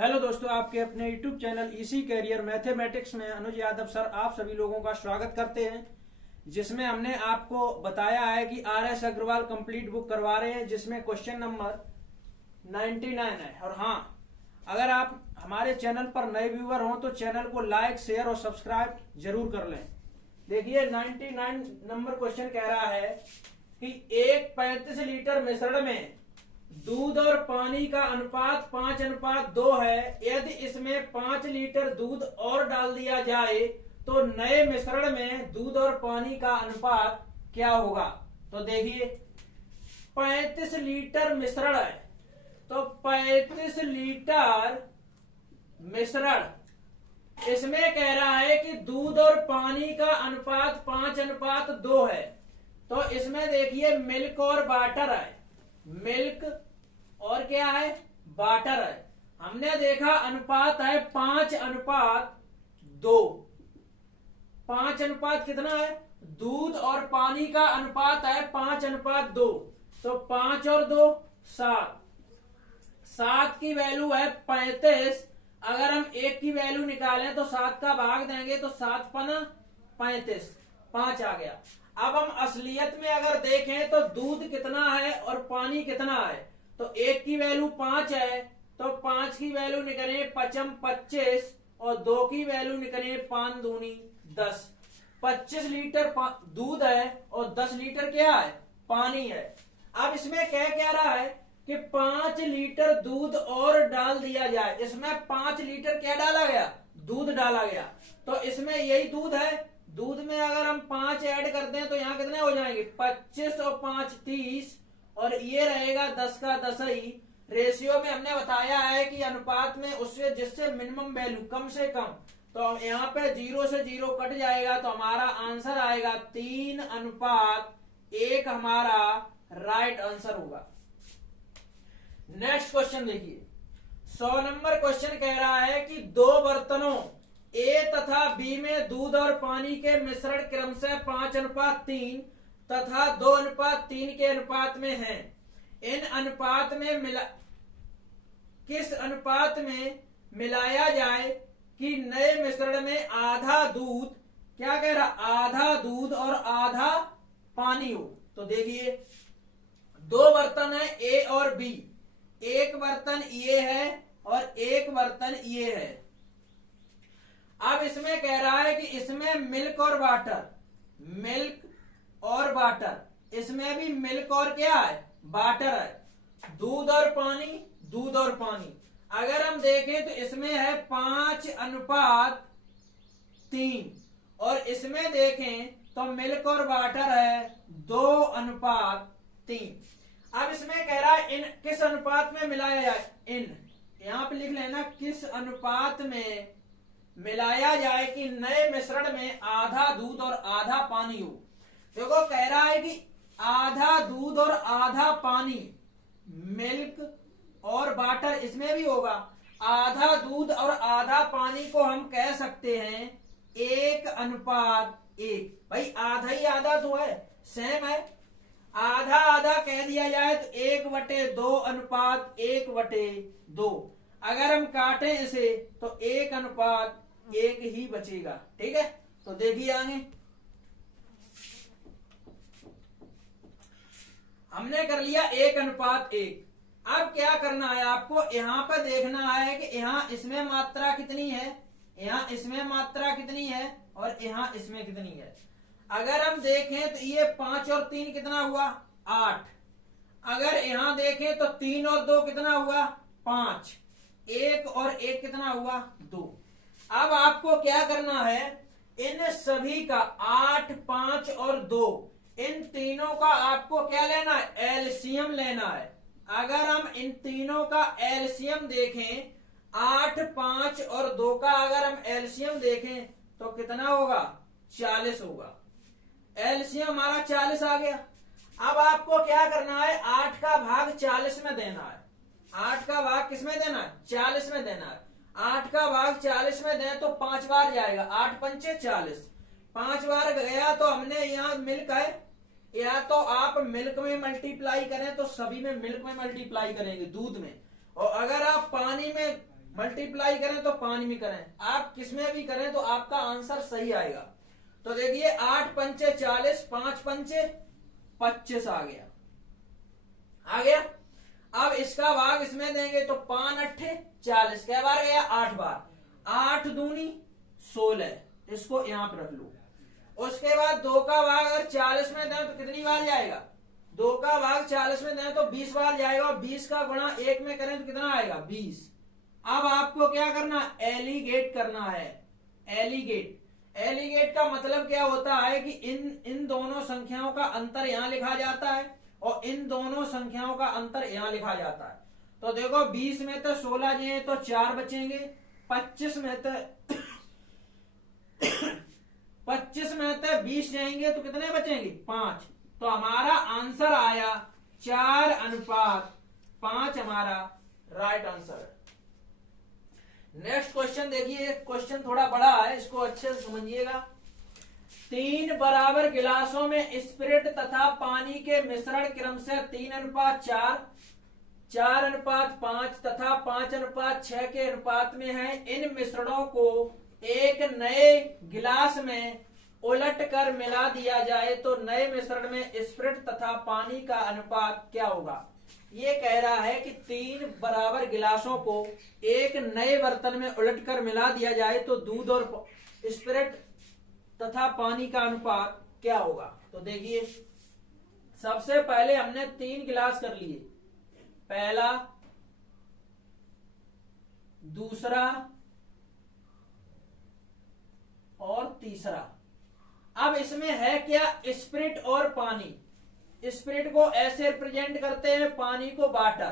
Hello दोस्तों, आपके अपने यूट्यूब चैनल इसी कैरियर मैथमेटिक्स में अनुज यादव सर आप सभी लोगों का स्वागत करते हैं। जिसमें हमने आपको बताया है कि RS अग्रवाल कंप्लीट बुक करवा रहे हैं, जिसमें क्वेश्चन नंबर 99 है। और हाँ, अगर आप हमारे चैनल पर नए व्यूअर हों तो चैनल को लाइक, शेयर और सब्सक्राइब जरूर कर लें। देखिए 99 नंबर क्वेश्चन कह रहा है कि एक 35 लीटर मिश्रण में दूध और पानी का अनुपात 5:2 है। यदि इसमें 5 लीटर दूध और डाल दिया जाए तो नए मिश्रण में दूध और पानी का अनुपात क्या होगा। तो देखिए 35 लीटर मिश्रण है, तो 35 लीटर मिश्रण, इसमें कह रहा है कि दूध और पानी का अनुपात 5:2 है। तो इसमें देखिए मिल्क और वाटर है, मिल्क और क्या है, वाटर है। हमने देखा अनुपात है 5:2। 5 कितना है, दूध और पानी का अनुपात है 5:2। तो 5 और 2 7, 7 की वैल्यू है 35। अगर हम 1 की वैल्यू निकालें तो 7 का भाग देंगे तो 7 पना 35, 5 आ गया। अब हम असलियत में अगर देखें तो दूध कितना है और पानी कितना है, तो 1 की वैल्यू 5 है, तो 5 की वैल्यू निकले 5 25 और 2 की वैल्यू निकले 5 दूनी 10। 25 लीटर दूध है और 10 लीटर क्या है, पानी है। अब इसमें क्या रहा है कि 5 लीटर दूध और डाल दिया जाए। इसमें 5 लीटर क्या डाला गया, दूध डाला गया। तो इसमें यही दूध है, दूध में अगर हम 5 ऐड करते हैं तो यहाँ कितने हो जाएंगे, 25 और 5 30, और ये रहेगा 10 का 10 ही। रेशियो में हमने बताया है कि अनुपात में उससे जिससे मिनिमम वैल्यू कम से कम, तो यहाँ पे 0 से 0 कट जाएगा तो हमारा आंसर आएगा 3:1 हमारा राइट आंसर होगा। नेक्स्ट क्वेश्चन देखिए 100 नंबर क्वेश्चन कह रहा है कि दो बर्तनों ए तथा बी में दूध और पानी के मिश्रण क्रमशः 5:3 तथा 2:3 के अनुपात में है। इन अनुपात में किस अनुपात में मिलाया जाए कि नए मिश्रण में आधा दूध, क्या कह रहा, आधा दूध और आधा पानी हो। तो देखिए दो बर्तन है ए और बी, एक बर्तन ये है और एक बर्तन ये है। अब इसमें कह रहा है कि इसमें मिल्क और वाटर, मिल्क और वाटर, इसमें भी मिल्क और क्या है, वाटर है। दूध और पानी, दूध और पानी। अगर हम देखें तो इसमें है 5:3 और इसमें देखें तो मिल्क और वाटर है 2:3। अब इसमें कह रहा है इन किस अनुपात में मिलाया जाए, इन यहां पे लिख लेना, किस अनुपात में मिलाया जाए कि नए मिश्रण में आधा दूध और आधा पानी हो। देखो कह रहा है कि आधा दूध और आधा पानी, मिल्क और वाटर इसमें भी होगा। आधा दूध और आधा पानी को हम कह सकते हैं 1:1। भाई आधा ही आधा तो है, सेम है। आधा आधा कह दिया जाए तो 1/2:1/2। अगर हम काटें इसे तो 1:1 ही बचेगा। ठीक है, तो देखिए आगे हमने कर लिया 1:1। अब क्या करना है आपको, यहां पर देखना है कि यहां इसमें मात्रा कितनी है, यहां इसमें मात्रा कितनी है और यहां इसमें कितनी है। अगर हम देखें तो ये 5 और 3 कितना हुआ, 8। अगर यहां देखें तो 3 और 2 कितना हुआ, 5। 1 और 1 कितना हुआ, 2। अब आपको क्या करना है, इन सभी का 8, 5 और 2, इन तीनों का आपको क्या लेना है, एलसीएम लेना है। अगर हम इन तीनों का एलसीएम देखें, 8, 5 और 2 का अगर हम एलसीएम देखें तो कितना होगा, 40 होगा। एलसीएम हमारा 40 आ गया। अब आपको क्या करना है, 8 का भाग 40 में देना है। 8 का भाग किसमें देना है, 40 में देना है। 8 का भाग 40 में दें तो 5 बार जाएगा, 8 पंचे 40, 5 बार गया। तो हमने यहाँ मिल्क है, या तो आप मिल्क में मल्टीप्लाई करें तो सभी में मिल्क में मल्टीप्लाई करेंगे, दूध में। और अगर आप पानी में मल्टीप्लाई करें तो 5 में करें, आप किसमें भी करें तो आपका आंसर सही आएगा। तो देखिए 8 पंचे 40, 5 पंचे 25 आ गया, आ गया। अब इसका भाग इसमें देंगे तो 5 अट्ठे 40, कै बार गया 8 बार, 8 दूनी 16, इसको यहां पर रख लो। उसके बाद 2 का भाग अगर 40 में दें तो कितनी बार जाएगा, 2 का भाग 40 में दें तो 20 बार जाएगा, 20 का गुणा 1 में करें तो कितना आएगा 20। अब आपको क्या करना, एलिगेट करना है, एलिगेट। एलिगेट का मतलब क्या होता है कि इन दोनों संख्याओं का अंतर यहां लिखा जाता है और इन दोनों संख्याओं का अंतर यहां लिखा जाता है। तो देखो 20 में तो 16 जी तो 4 बचेंगे, 25 में तो 20 जाएंगे तो कितने बचेंगे 5। तो हमारा आंसर आया 4:5 हमारा राइट आंसर है। नेक्स्ट क्वेश्चन देखिए, क्वेश्चन थोड़ा बड़ा है, इसको अच्छे से समझिएगा। 3 बराबर गिलासों में स्पिरिट तथा पानी के मिश्रण क्रम से 3:4, 4:5 तथा 5:6 के अनुपात में है। इन मिश्रणों को एक नए गिलास में उलट कर मिला दिया जाए तो नए मिश्रण में स्पिरिट तथा पानी का अनुपात क्या होगा। ये कह रहा है कि 3 बराबर गिलासों को एक नए बर्तन में उलट कर मिला दिया जाए तो दूध और स्पिरिट तथा पानी का अनुपात क्या होगा। तो देखिए सबसे पहले हमने 3 गिलास कर लिए, पहला, दूसरा और तीसरा। अब इसमें है क्या, स्पिरिट और पानी। स्पिरिट को ऐसे रिप्रेजेंट करते हैं, पानी को वाटर,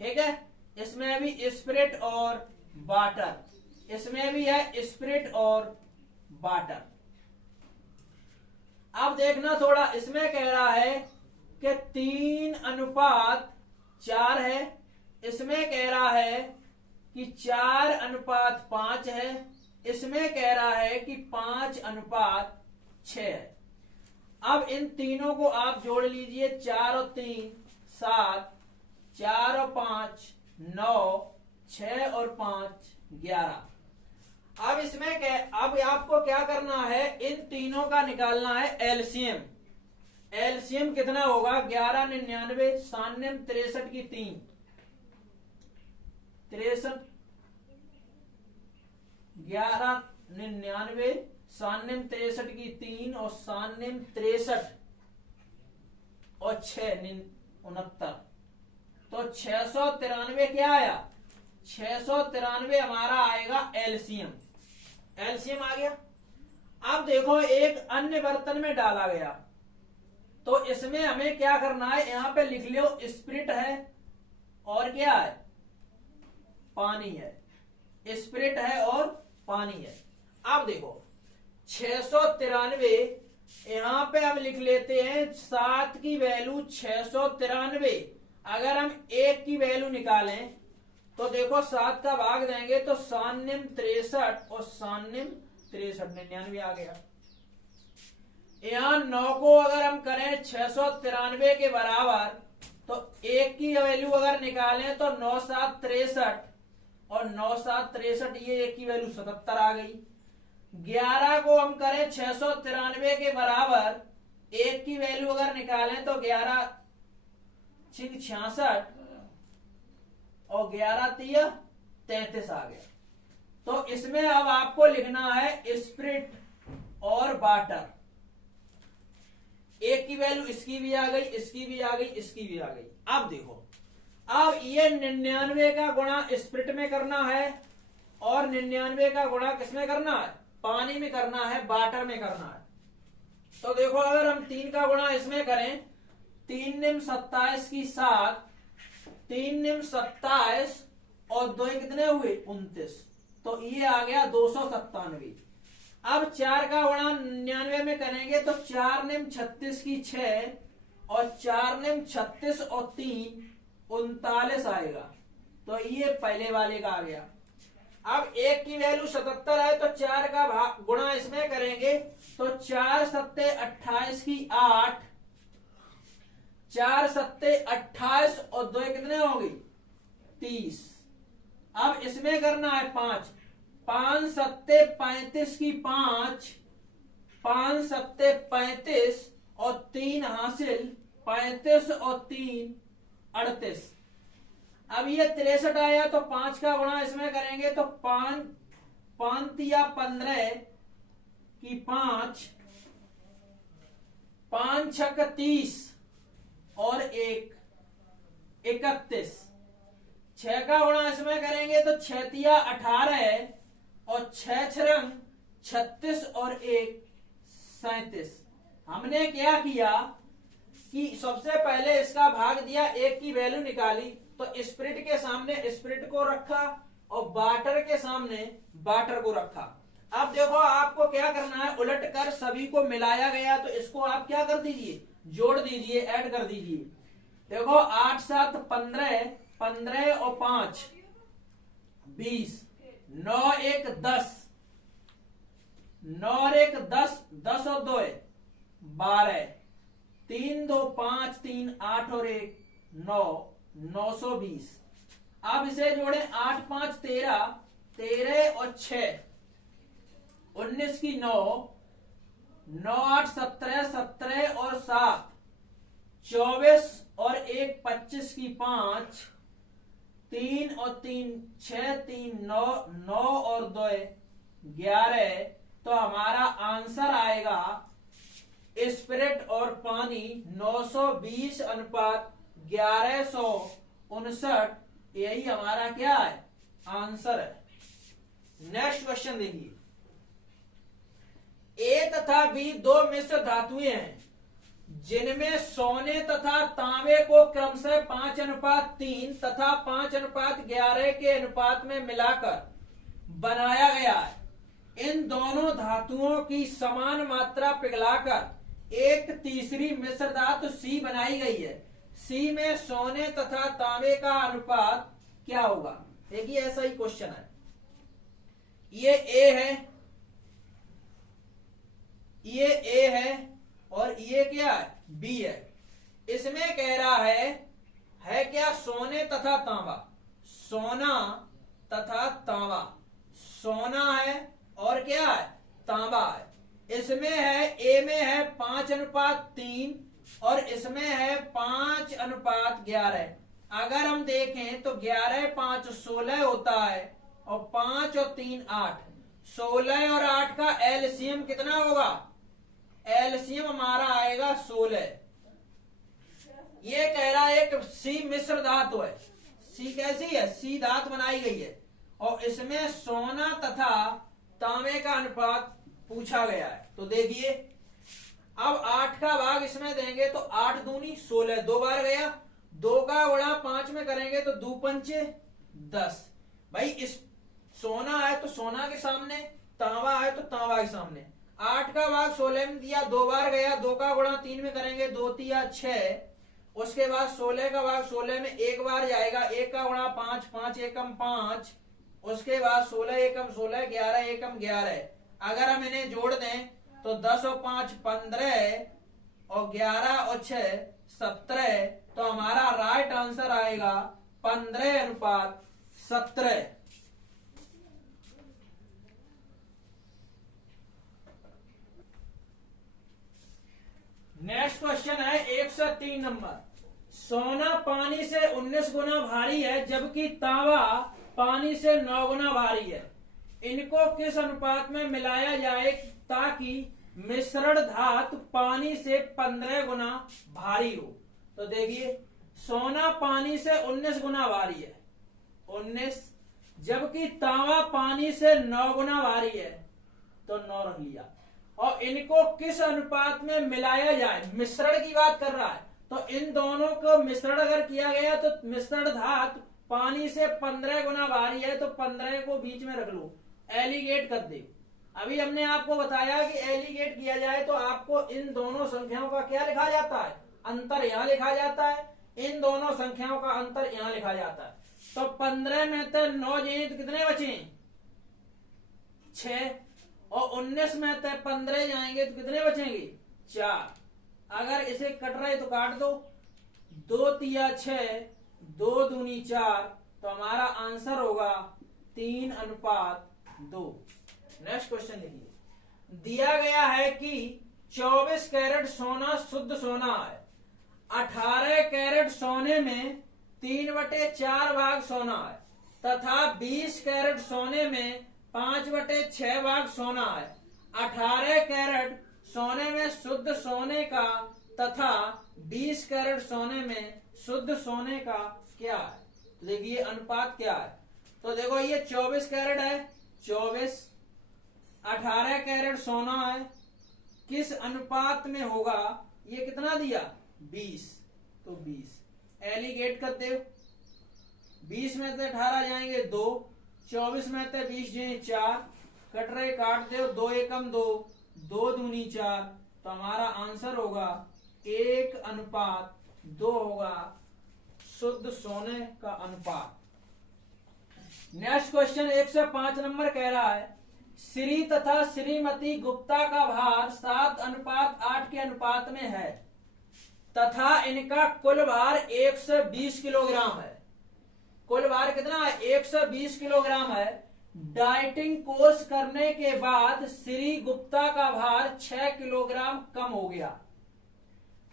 ठीक है। इसमें भी स्पिरिट और वाटर, इसमें भी है स्पिरिट और वाटर। अब देखना थोड़ा, इसमें कह रहा है कि 3:4 है, इसमें कह रहा है कि 4:5 है, इसमें कह रहा है कि 5:6 है। अब इन तीनों को आप जोड़ लीजिए, 4 और 3 7, 4 और 5 9, 6 और 5 11। अब इसमें अब आपको क्या करना है, इन तीनों का निकालना है एलसीएम। एलसीएम कितना होगा, 11 99 96 63 की 3, 63 11 99 96 63 की 3 और 96 63 और 6 69, तो 693 क्या आया, 693 हमारा आएगा एलसीएम। एलसीएम आ गया। अब देखो एक अन्य बर्तन में डाला गया, तो इसमें हमें क्या करना है, यहां पे लिख लो स्पिरिट है और क्या है, पानी है, स्पिरिट है और पानी है। अब देखो 693 यहां पे हम लिख लेते हैं, 7 की वैल्यू 693, अगर हम 1 की वैल्यू निकालें तो देखो 7 का भाग देंगे तो 96 63 और 96 63 99 आ गया। यहां 9 को अगर हम करें 693 के बराबर तो 1 की वैल्यू अगर निकालें तो 9 7 63 और 9 7 63, ये 1 की वैल्यू 77 आ गई। 11 को हम करें 693 के बराबर, 1 की वैल्यू अगर निकालें तो 11 6 66 और 11 3 33 आ गया। तो इसमें अब आपको लिखना है स्पिरिट और वाटर। 1 की वैल्यू इसकी भी आ गई, इसकी भी आ गई, इसकी भी आ गई। अब देखो, अब ये 99 का गुणा स्पिरिट में करना है और 99 का गुणा किसमें करना है, पानी में करना है, वाटर में करना है। तो देखो अगर हम 3 का गुणा इसमें करें, 3 निम 27 की 7, 3 निम 27 और 2 कितने हुए 29, तो ये आ गया 297। अब 4 का गुणा 99 में करेंगे तो 4 निम 36 की 6 और 4 निम 36 और 3 39 आएगा। तो ये पहले वाले का आ गया। अब 1 की वैल्यू 77 है तो 4 का गुणा इसमें करेंगे तो 4 सत्ते 28 की 8, 4 सत्ते 28 और 2 कितने होंगे 30। अब इसमें करना है 5, 5 सत्ते 35 की 5, 5 सत्ते 35 और 3 हासिल 35 और 3 38। अब ये 63 आया तो 5 का गुणा इसमें करेंगे तो 5 5 या 15 की 5, 5 छक 30 और 1 31। 6 का गुणा इसमें करेंगे तो 6 तिया 18 और 6 छरंग 36 और 1 37। हमने क्या किया कि सबसे पहले इसका भाग दिया, 1 की वैल्यू निकाली तो स्प्रिट के सामने स्प्रिट को रखा और बाटर के सामने बाटर को रखा। अब देखो आपको क्या करना है, उलट कर सभी को मिलाया गया तो इसको आप क्या कर दीजिए, जोड़ दीजिए, ऐड कर दीजिए। देखो 8 7 15, 15 और 5 20, 9 1 10, 9 और 1 10, 10 और 2 12, 3 2 5 3 8 और 1 9, 920। अब इसे जोड़े 8 5 13, 13 और 6 19 की 9, 9 8 17, 17 और 7 24 और 1 25 की 5, 3 और 3 6 3 9, 9 और 2 11। तो हमारा आंसर आएगा स्पिरिट और पानी 920 अनुपात 1159। यही हमारा क्या है, आंसर है। नेक्स्ट क्वेश्चन देखिए, ए तथा बी दो मिश्र धातुएं हैं जिनमें सोने तथा तांबे को क्रमशः 5:3 तथा 5:11 के अनुपात में मिलाकर बनाया गया है। इन दोनों धातुओं की समान मात्रा पिघलाकर एक तीसरी मिश्र धातु सी बनाई गई है। सी में सोने तथा तांबे का अनुपात क्या होगा? देखिए ऐसा ही क्वेश्चन है। ये ए है, ये ए है और ये क्या है, बी है। इसमें कह रहा है क्या, सोने तथा तांबा। सोना तथा तांबा, सोना है और क्या है, तांबा है। इसमें है, ए में है 5:3 और इसमें है 5:11। अगर हम देखें तो 11 5 16 होता है और 5 और 3 8। 16 और 8 का एलसीएम कितना होगा? एलसीएम हमारा आएगा 16। ये कह रहा है कि सी मिश्र धातु है। सी कैसी है? सी धातु बनाई गई है और इसमें सोना तथा तांबे का अनुपात पूछा गया है। तो देखिए अब 8 का भाग इसमें देंगे तो 8 दूनी 16, 2 बार गया। 2 का गुणा 5 में करेंगे तो 2 पंचे 10। भाई इस सोना है तो सोना के सामने, तांबा है तो तांबा के सामने। 8 का भाग 16 में दिया, 2 बार गया। 2 का गुणा 3 में करेंगे 2 तिया 6। उसके बाद 16 का भाग 16 में 1 बार जाएगा। 1 का गुणा 5, 5 एकम 5। उसके बाद 16 एकम 16, 11 एकम 11। अगर हम इन्हें जोड़ दें तो 10 और 5 15 और 11 और 6 17। तो हमारा राइट आंसर आएगा 15:17। नेक्स्ट क्वेश्चन है 103 नंबर। सोना पानी से 19 गुना भारी है जबकि तांबा पानी से 9 गुना भारी है। इनको किस अनुपात में मिलाया जाए ताकि मिश्रण धातु पानी से 15 गुना भारी हो? तो देखिए सोना पानी से 19 गुना भारी है, 19, जबकि तांबा पानी से 9 गुना भारी है तो 9 रख लिया। और इनको किस अनुपात में मिलाया जाए, मिश्रण की बात कर रहा है। तो इन दोनों को मिश्रण अगर किया गया तो मिश्रण धातु पानी से 15 गुना भारी है तो 15 को बीच में रख लो, एलिगेट कर दे। अभी हमने आपको बताया कि एलिगेट किया जाए तो आपको इन दोनों संख्याओं का क्या लिखा जाता है, अंतर यहां लिखा जाता है। इन दोनों संख्याओं का अंतर यहां लिखा जाता है। तो 15 में तो 9 जाए तो कितने बचे, 6। और 19 में तो 15 जाएंगे तो कितने बचेंगे, 4। अगर इसे कट रहे तो काट दो। 2 तिया 6, 2 दूनी 4, तो हमारा आंसर होगा 3:2। नेक्स्ट क्वेश्चन देखिए, दिया गया है कि 24 कैरेट सोना शुद्ध सोना है, 18 कैरेट सोने में 3/4 भाग सोना है तथा 20 कैरेट सोने में 5/6 भाग सोना है। 18 कैरेट सोने में शुद्ध सोने का तथा 20 कैरेट सोने में शुद्ध सोने का क्या है? तो देखिए अनुपात क्या है। तो देखो ये 24 कैरेट है, 24, 18 कैरेट सोना है, किस अनुपात में होगा? ये कितना दिया? 20, तो 20 एलिगेट कर दे। 20 में से 18 जाएंगे 2, 24 में से 20 जाएंगे 4, कट रहे काट दे, 2 एकम 2, 2 दूनी 4, तो हमारा आंसर होगा 1:2 होगा शुद्ध सोने का अनुपात। नेक्स्ट क्वेश्चन 105 नंबर कह रहा है, श्री तथा श्रीमती गुप्ता का भार 7:8 के अनुपात में है तथा इनका कुल भार 120 किलोग्राम है। कुल भार कितना है? 120 किलोग्राम है। डाइटिंग कोर्स करने के बाद श्री गुप्ता का भार 6 किलोग्राम कम हो गया।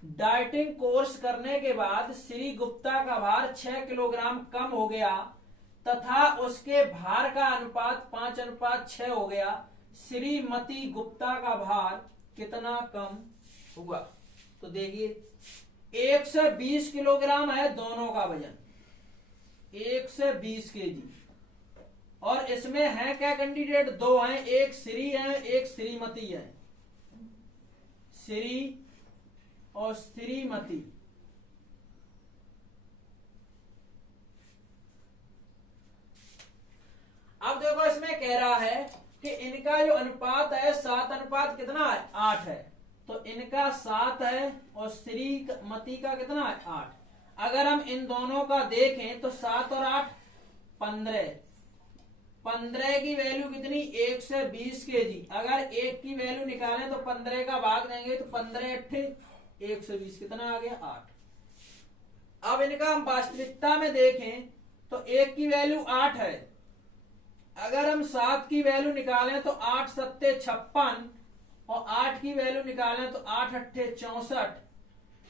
डाइटिंग कोर्स करने के बाद श्री गुप्ता का भार 6 किलोग्राम कम हो गया तथा उसके भार का अनुपात 5:6 हो गया। श्रीमती गुप्ता का भार कितना कम हुआ? तो देखिए 120 किलोग्राम है दोनों का वजन, 120 केजी, और इसमें है क्या कैंडिडेट? 2 हैं, एक श्री है एक श्रीमती है, श्री और श्रीमती। अब देखो इसमें कह रहा है कि इनका जो अनुपात है 7 कितना है? 8 है। तो इनका 7 है और श्रीमती का कितना है? 8। अगर हम इन दोनों का देखें तो 7 और 8 15, 15 की वैल्यू कितनी? 120 केजी। अगर 1 की वैल्यू निकालें तो 15 का भाग देंगे तो 15 8 120, कितना आ गया? 8। अब इनका हम वास्तविकता में देखें तो 1 की वैल्यू 8 है, अगर हम 7 की वैल्यू निकालें तो 8 7 56 और 8 की वैल्यू निकालें तो 8 8 64।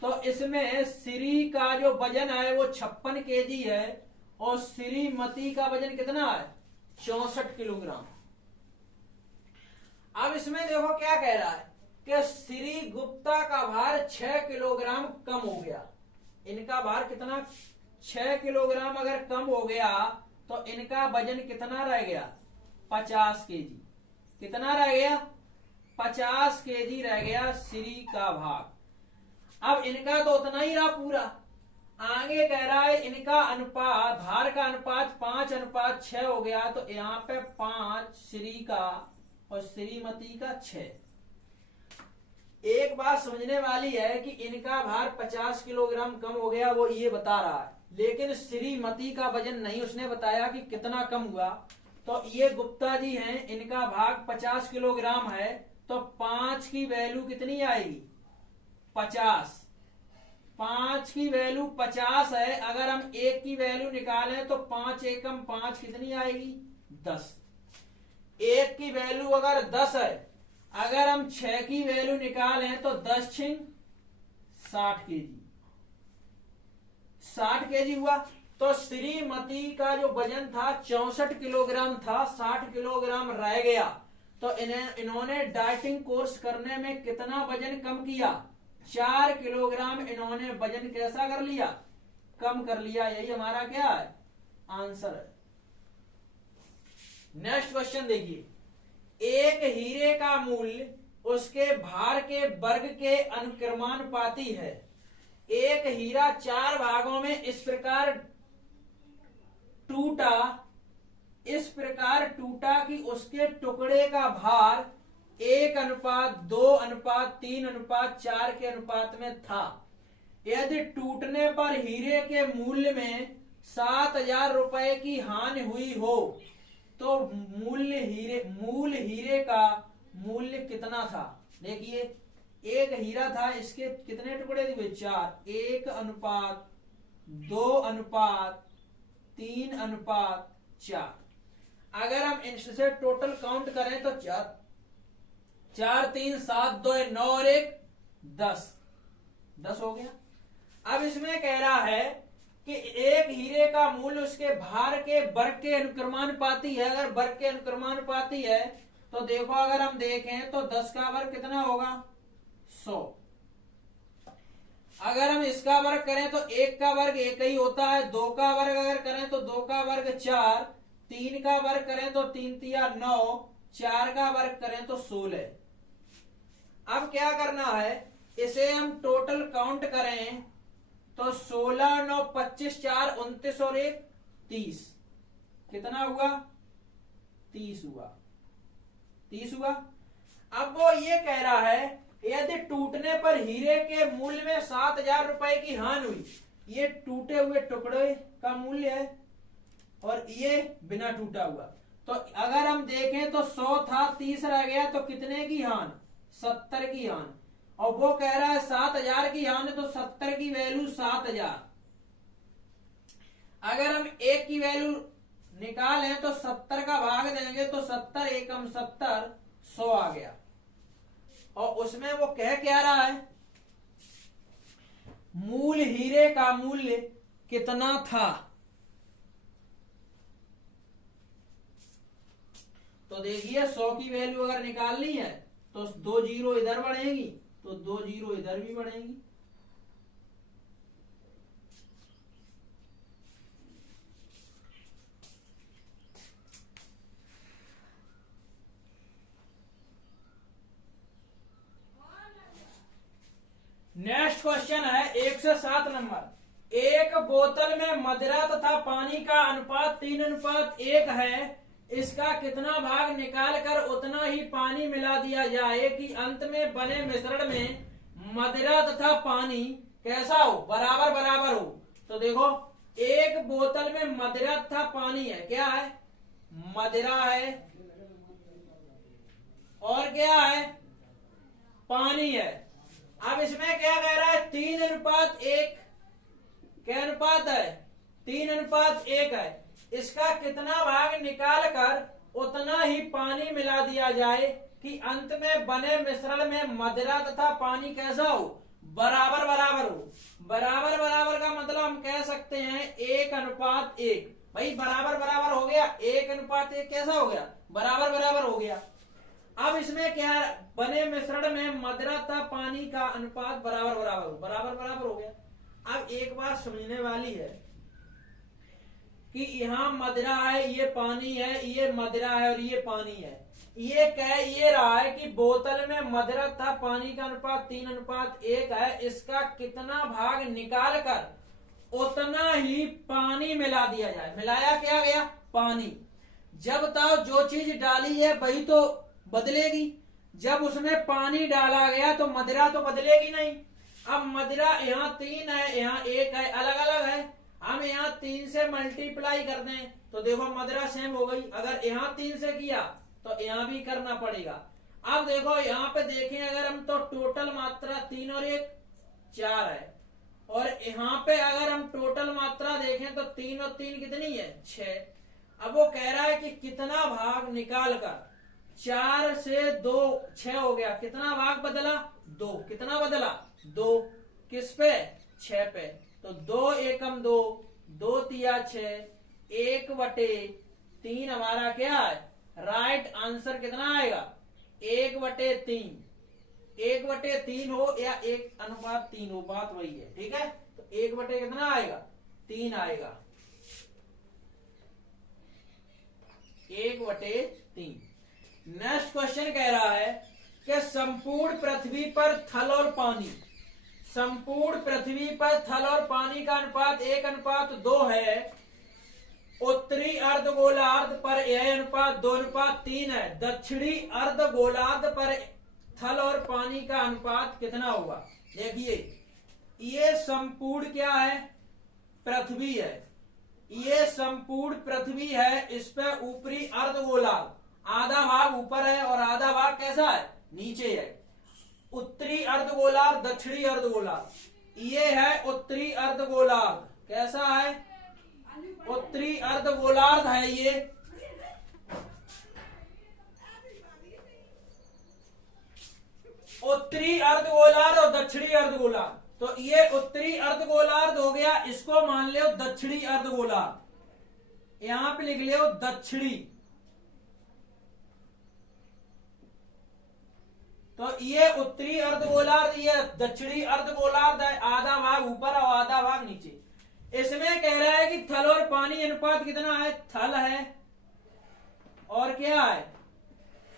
तो इसमें श्री का जो वजन है वो 56 केजी है और श्रीमती का वजन कितना है? 64 किलोग्राम। अब इसमें देखो क्या कह रहा है कि श्री गुप्ता का भार 6 किलोग्राम कम हो गया। इनका भार कितना? 6 किलोग्राम अगर कम हो गया तो इनका वजन कितना रह गया? 50 केजी। कितना रह गया? 50 केजी रह गया श्री का भाग। अब इनका तो उतना ही रहा पूरा। आगे कह रहा है इनका अनुपात, भार का अनुपात 5:6 हो गया, तो यहाँ पे 5 श्री का और श्रीमती का 6। एक बात समझने वाली है कि इनका भार 50 किलोग्राम कम हो गया, वो ये बता रहा है, लेकिन श्रीमती का वजन नहीं उसने बताया कि कितना कम हुआ। तो ये गुप्ता जी हैं, इनका भाग 50 किलोग्राम है, तो 5 की वैल्यू कितनी आएगी? 50। 5 की वैल्यू 50 है, अगर हम 1 की वैल्यू निकालें तो 5 एकम 5 कितनी आएगी? 10। 1 की वैल्यू अगर 10 है, अगर हम 6 की वैल्यू निकालें तो 10 छिंग 60 केजी, 60 केजी हुआ। तो श्रीमती का जो वजन था 64 किलोग्राम था, 60 किलोग्राम रह गया। तो इन्होंने डाइटिंग कोर्स करने में कितना वजन कम किया? 4 किलोग्राम इन्होंने वजन कैसा कर लिया? कम कर लिया। यही हमारा क्या है? आंसर है। नेक्स्ट क्वेश्चन देखिए, एक हीरे का मूल्य उसके भार के वर्ग के अनुक्रमानुपाती है। एक हीरा 4 भागों में इस प्रकार टूटा कि उसके टुकड़े का भार 1:2:3:4 के अनुपात में था। यदि टूटने पर हीरे के मूल्य में 7,000 रुपए की हानि हुई हो तो मूल हीरे का मूल्य कितना था? देखिए एक हीरा था, इसके कितने टुकड़े दिए? 4। 1:2:3 3:4। अगर हम इनसे टोटल काउंट करें तो 4 4 3 7 2 9 और 1 10 10 हो गया। अब इसमें कह रहा है कि एक हीरे का मूल्य उसके भार के वर्ग के अनुक्रमानुपाती है। अगर वर्ग के अनुक्रमानुपाती है तो देखो, अगर हम देखें तो 10 का वर्ग कितना होगा 100। अगर हम इसका वर्ग करें तो 1 का वर्ग 1 ही होता है। 2 का वर्ग अगर करें तो 2 का वर्ग 4, 3 का वर्ग करें तो 3 तिया 9, 4 का वर्ग करें तो 16। अब क्या करना है, इसे हम टोटल काउंट करें तो 16 9 25 4 29 और 1 30। कितना हुआ 30 हुआ 30 हुआ। अब वो ये कह रहा है यदि टूटने पर हीरे के मूल्य में 7,000 रुपए की हानि हुई, ये टूटे हुए टुकड़े का मूल्य है और ये बिना टूटा हुआ, तो अगर हम देखें तो 100 था 30 रह गया तो कितने की हानि 70 की हानि। और वो कह रहा है 7,000 की हानि, तो 70 की वैल्यू 7,000। अगर हम 1 की वैल्यू निकालें तो 70 का भाग देंगे तो 70 एकम 70 100 आ गया। और उसमें वो कह क्या रहा है, मूल हीरे का मूल्य कितना था। तो देखिए 100 की वैल्यू अगर निकालनी है तो 2 जीरो इधर बढ़ेगी तो 2 जीरो इधर भी बढ़ेगी। नेक्स्ट क्वेश्चन है 107 नंबर। एक बोतल में मदिरा तथा पानी का अनुपात 3:1 है। इसका कितना भाग निकालकर उतना ही पानी मिला दिया जाए कि अंत में बने मिश्रण में मदिरा तथा पानी कैसा हो, बराबर बराबर हो। तो देखो, एक बोतल में मदिरा तथा पानी है, क्या है मदिरा है और क्या है पानी है। अब इसमें क्या कह रहा है 3:1 क्या अनुपात है 3:1 है। इसका कितना भाग निकालकर उतना ही पानी मिला दिया जाए कि अंत में बने मिश्रण में मदिरा तथा पानी कैसा हो, बराबर बराबर हो। बराबर बराबर का मतलब हम कह सकते हैं 1:1। भाई बराबर बराबर हो गया, 1:1 कैसा हो गया, बराबर बराबर हो गया। अब इसमें क्या है, बने मिश्रण में मदिरा तथा पानी का अनुपात बराबर बराबर हो, बराबर बराबर हो गया। अब एक बात समझने वाली है कि यहाँ मदिरा है, ये पानी है, ये मदिरा है और ये पानी है। ये कह ये रहा है कि बोतल में मदिरा तथा पानी का अनुपात 3:1 है। इसका कितना भाग निकाल कर उतना ही पानी मिला दिया जाए। मिलाया क्या गया, पानी। जब तक जो चीज डाली है वही तो बदलेगी, जब उसमें पानी डाला गया तो मदिरा तो बदलेगी नहीं। अब मदिरा यहाँ 3 है, यहाँ 1 है, अलग अलग है। हम यहाँ 3 से मल्टीप्लाई कर दें तो देखो मदिरा सेम हो गई। अगर यहाँ 3 से किया तो यहाँ भी करना पड़ेगा। अब देखो यहाँ पे देखें अगर हम तो टोटल मात्रा 3 और 1 4 है, और यहाँ पे अगर हम टोटल मात्रा देखें तो 3 और 3 कितनी है 6। अब वो कह रहा है कि कितना भाग निकाल कर 4 से 2 6 हो गया, कितना भाग बदला 2, कितना बदला 2, किस पे 6 पे। तो 2 एकम 2, 2 तिया 6, 1/3 हमारा क्या है राइट आंसर। कितना आएगा 1/3, 1/3 हो या 1:3 हो, बात वही है, ठीक है। तो 1 कितना आएगा 3 आएगा, 1/3। नेक्स्ट क्वेश्चन कह रहा है कि संपूर्ण पृथ्वी पर थल और पानी, संपूर्ण पृथ्वी पर थल और पानी का अनुपात 1:2 है। उत्तरी अर्धगोलार्ध पर यह अनुपात 2:3 है। दक्षिणी अर्धगोलार्ध पर थल और पानी का अनुपात कितना होगा। देखिए ये संपूर्ण क्या है पृथ्वी है, ये संपूर्ण पृथ्वी है। इस पे ऊपरी अर्धगोलार्ध आधा भाग ऊपर है और आधा भाग कैसा है नीचे है। उत्तरी अर्धगोलार्ध दक्षिणी अर्धगोलार्ध, ये है उत्तरी अर्धगोलार्ध, कैसा है उत्तरी अर्धगोलार्ध है ये, उत्तरी अर्धगोलार्ध और दक्षिणी अर्धगोलार्ध। तो ये उत्तरी अर्धगोलार्ध हो गया, इसको मान लो दक्षिणी अर्धगोलार्ध, यहां पे लिख लो दक्षिणी। तो ये उत्तरी अर्धगोलार्ध, ये दक्षिणी अर्धगोलार्ध है, आधा भाग ऊपर और आधा भाग नीचे। इसमें कह रहा है कि थल और पानी अनुपात कितना है, थल है और क्या है,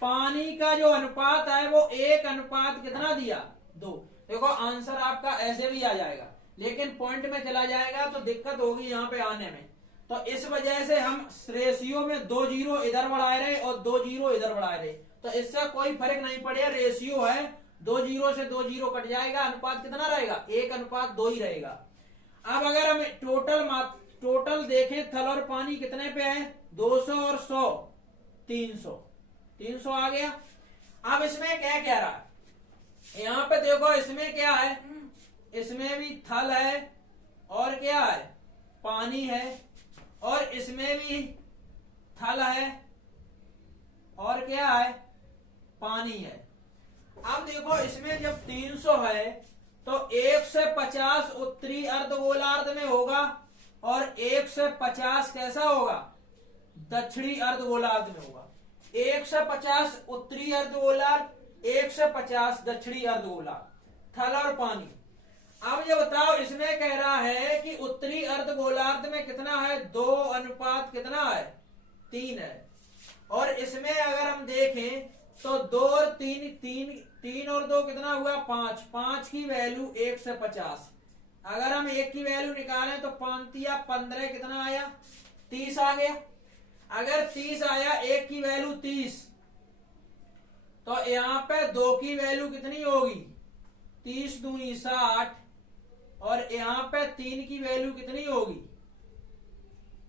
पानी का जो अनुपात है वो 1 अनुपात कितना दिया, 2। देखो आंसर आपका ऐसे भी आ जाएगा, लेकिन पॉइंट में चला जाएगा तो दिक्कत होगी यहाँ पे आने में। तो इस वजह से हम रेशियो में 2 जीरो इधर बढ़ाए रहे और 2 जीरो इधर बढ़ाए रहे, तो इससे कोई फर्क नहीं पड़ेगा। रेशियो है, 2 जीरो से 2 जीरो कट जाएगा, अनुपात कितना रहेगा, 1 अनुपात 2 ही रहेगा। अब अगर हम टोटल देखें, थल और पानी कितने पे है, 200 और 100, 300 आ गया। अब इसमें क्या कह रहा है, यहाँ पे देखो इसमें क्या है, इसमें भी थल है और क्या है, पानी है, और इसमें भी थल है और क्या है, पानी है। अब देखो इसमें जब 300 है तो 1 से 50 उत्तरी अर्धगोलार्ध में होगा और 1 से 50 कैसा होगा, दक्षिणी अर्धगोलार्ध में होगा। 1 से 50 उत्तरी अर्धगोलार्ध, 1 से 50 दक्षिणी अर्धगोलार्ध, थल और पानी। अब ये बताओ, इसमें कह रहा है कि उत्तरी अर्धगोलार्ध में कितना है, 2 अनुपात कितना है, 3 है। और इसमें अगर हम देखें तो 2 और 3 और 2 कितना हुआ, 5 की वैल्यू 1 से 50। अगर हम 1 की वैल्यू निकालें तो 5 या 15 कितना आया, 30 आ गया। अगर 30 आया, 1 की वैल्यू 30, तो यहां पे 2 की वैल्यू कितनी होगी, 30 दूनी 60, और यहां पे 3 की वैल्यू कितनी होगी,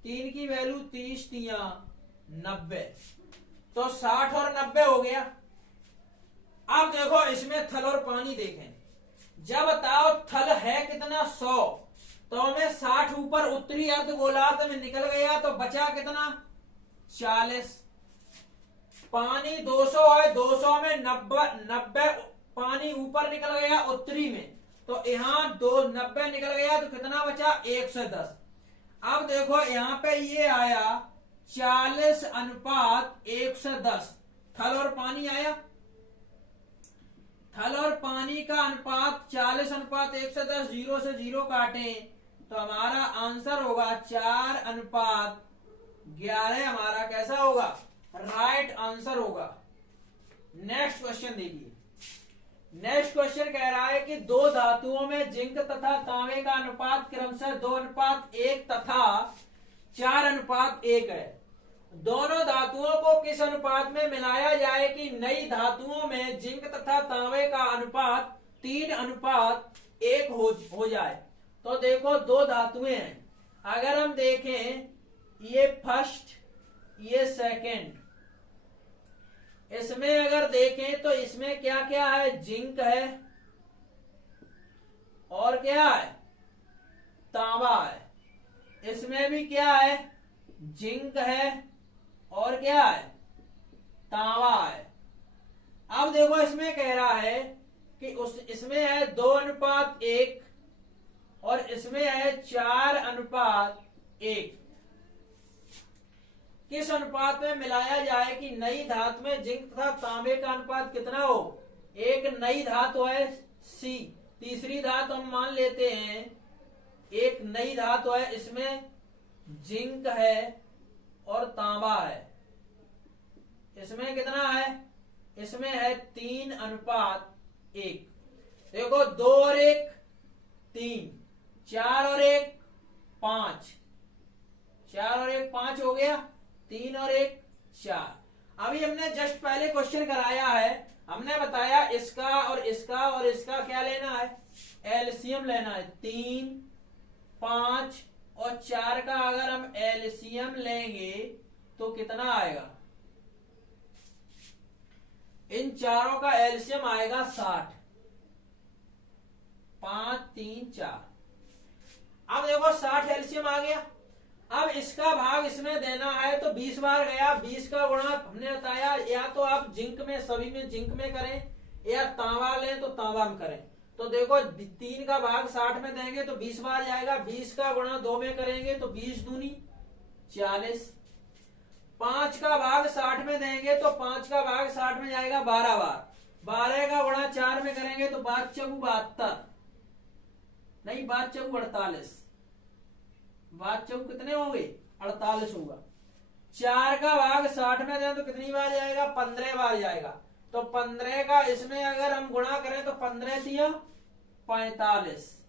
3 की वैल्यू 30 तिया 90, तो 60 और 90 हो गया। अब देखो इसमें थल और पानी देखें, जब बताओ थल है कितना 100, तो हमें 60 ऊपर उत्तरी अर्धगोलार्ध में निकल गया, तो बचा कितना 40। पानी 200 है, 200 में 90 पानी ऊपर निकल गया उत्तरी में, तो यहाँ 90 निकल गया, तो कितना बचा 110। अब देखो यहाँ पे ये आया 40 अनुपात 110, थल और पानी आया। थल और पानी का अनुपात 40 अनुपात 110, 0 से 0 काटे तो हमारा आंसर होगा 4 अनुपात 11, हमारा कैसा होगा, राइट आंसर होगा। नेक्स्ट क्वेश्चन देखिए, नेक्स्ट क्वेश्चन कह रहा है कि 2 धातुओं में जिंक तथा तांबे का अनुपात क्रमशः 2 अनुपात 1 तथा 4 अनुपात 1 है। दोनों धातुओं को किस अनुपात में मिलाया जाए कि नई धातुओं में जिंक तथा तांबे का अनुपात 3 अनुपात 1 हो जाए। तो देखो 2 धातुएं हैं, अगर हम देखें ये फर्स्ट, ये सेकंड, इसमें अगर देखें तो इसमें क्या क्या है, जिंक है और क्या है, तांबा है। इसमें भी क्या है, जिंक है और क्या है, तांबा है। अब देखो इसमें कह रहा है कि इसमें है 2 अनुपात 1 और इसमें है 4 अनुपात 1। किस अनुपात में मिलाया जाए कि नई धातु में जिंक तथा तांबे का अनुपात कितना हो। एक नई धातु है सी, तीसरी धातु हम मान लेते हैं, एक नई धातु है, इसमें जिंक है और तांबा है। इसमें कितना है, इसमें है 3 अनुपात 1। देखो 2 और 1 3, 4 और 1 5, 4 और 1 5 हो गया, 3 और 1 4। अभी हमने जस्ट पहले क्वेश्चन कराया है, हमने बताया इसका और इसका और इसका क्या लेना है, एलसीएम लेना है। 3 5 और 4 का अगर हम एलसीएम लेंगे तो कितना आएगा, इन चारों का एलसीएम आएगा 60। 5 3 4। अब देखो 60 एलसीएम आ गया। अब इसका भाग इसमें देना है तो 20 बार गया, 20 का गुणा हमने बताया या तो आप जिंक में सभी में जिंक में करें या तांबा लें तो तांबा में करें। तो देखो 3 का भाग 60 में देंगे तो 20 बार जाएगा, 20 का गुणा 2 में करेंगे तो 20 दूनी 40। 5 का भाग 60 में देंगे तो 5 का भाग 60 में जाएगा 12 बार, 12 का गुणा 4 में करेंगे तो 5 चौगु 72, नहीं 5 चौगु 48, 5 चौगु कितने होंगे 48 होगा। 4 का भाग 60 में दें तो कितनी बार जाएगा 15 बार जाएगा, तो 15 का इसमें अगर हम गुणा करें तो 15 दिया 45।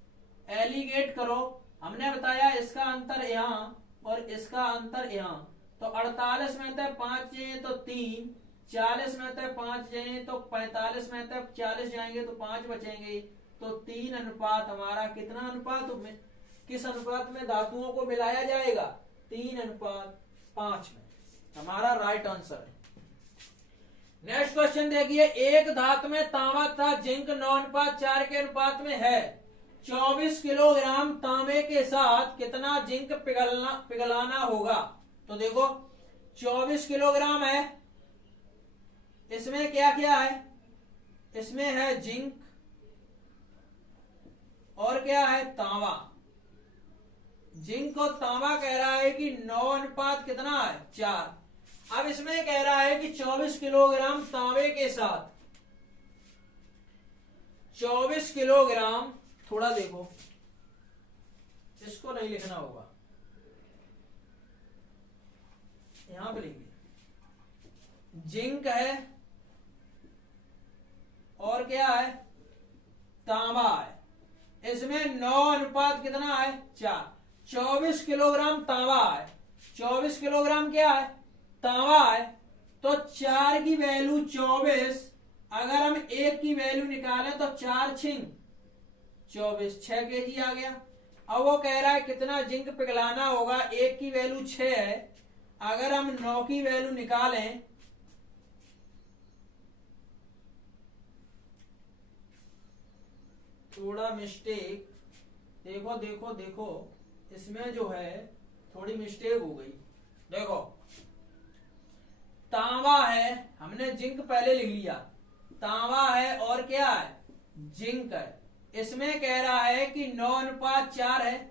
एलिगेट करो, हमने बताया इसका अंतर यहाँ और इसका अंतर यहाँ, तो 48 में तो 5 जाए तो 3, 40 में तो 5 जाए तो 45 में तो 40 जाएंगे तो 5 बचेंगे, तो 3 अनुपात हमारा कितना अनुपात में, किस अनुपात में धातुओं को मिलाया जाएगा 3 अनुपात 5 में, हमारा राइट आंसर है। नेक्स्ट क्वेश्चन देखिए, एक धातु में तांबा तथा जिंक 9:4 के अनुपात में है, 24 किलोग्राम तांबे के साथ कितना जिंक पिघलाना होगा। तो देखो 24 किलोग्राम है, इसमें क्या क्या है, इसमें है जिंक और क्या है तांबा। जिंक और तांबा कह रहा है कि 9 अनुपात कितना है 4। अब इसमें कह रहा है कि 24 किलोग्राम तांबे के साथ 24 किलोग्राम, थोड़ा देखो इसको नहीं लिखना होगा, यहां पे लिखिए जिंक है और क्या है तांबा है, इसमें 9 अनुपात कितना है 4। 24 किलोग्राम तांबा है, 24 किलोग्राम क्या है तांबा है, तो 4 की वैल्यू 24, अगर हम 1 की वैल्यू निकालें तो 4 छिंग 24, 6 केजी आ गया। अब वो कह रहा है कितना जिंक पिघलाना होगा, 1 की वैल्यू 6 है, अगर हम 9 की वैल्यू निकालें थोड़ा मिस्टेक, देखो देखो देखो इसमें जो है थोड़ी मिस्टेक हो गई। देखो तांबा है, हमने जिंक पहले लिख लिया, तांबा है और क्या है जिंक है, इसमें कह रहा है कि 9:4 है,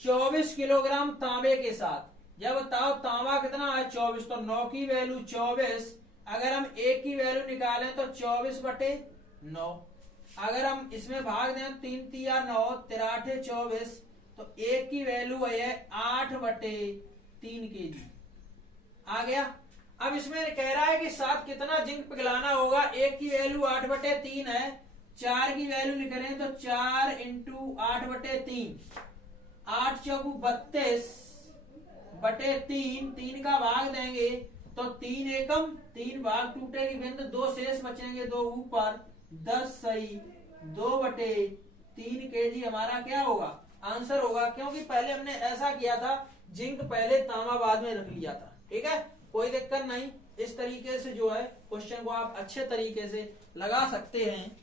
24 किलोग्राम तांबे के साथ, जब बताओ तांबा कितना है 24, तो 9 की वैल्यू 24, अगर हम 1 की वैल्यू निकालें तो 24/9, अगर हम इसमें भाग दें 3 तिया 9, 3 24, तो 1 की वैल्यू है 8/3 केजी आ गया। अब इसमें कह रहा है कि साथ कितना जिंक पिघलाना होगा, 1 की वैल्यू 8/3 है, 4 की वैल्यू निकलें तो 4 × 8/3, 8 चौगु 32/3, 3 का भाग देंगे तो 3 एकम 3 भाग टूटेगी बिंदु, 2 शेष बचेंगे, 2 ऊपर, 10 सही 2/3 केजी हमारा क्या होगा आंसर होगा, क्योंकि पहले हमने ऐसा किया था जिंक पहले तांबा बाद में रख लिया था। ठीक है, कोई दिक्कत नहीं, इस तरीके से जो है क्वेश्चन को आप अच्छे तरीके से लगा सकते हैं।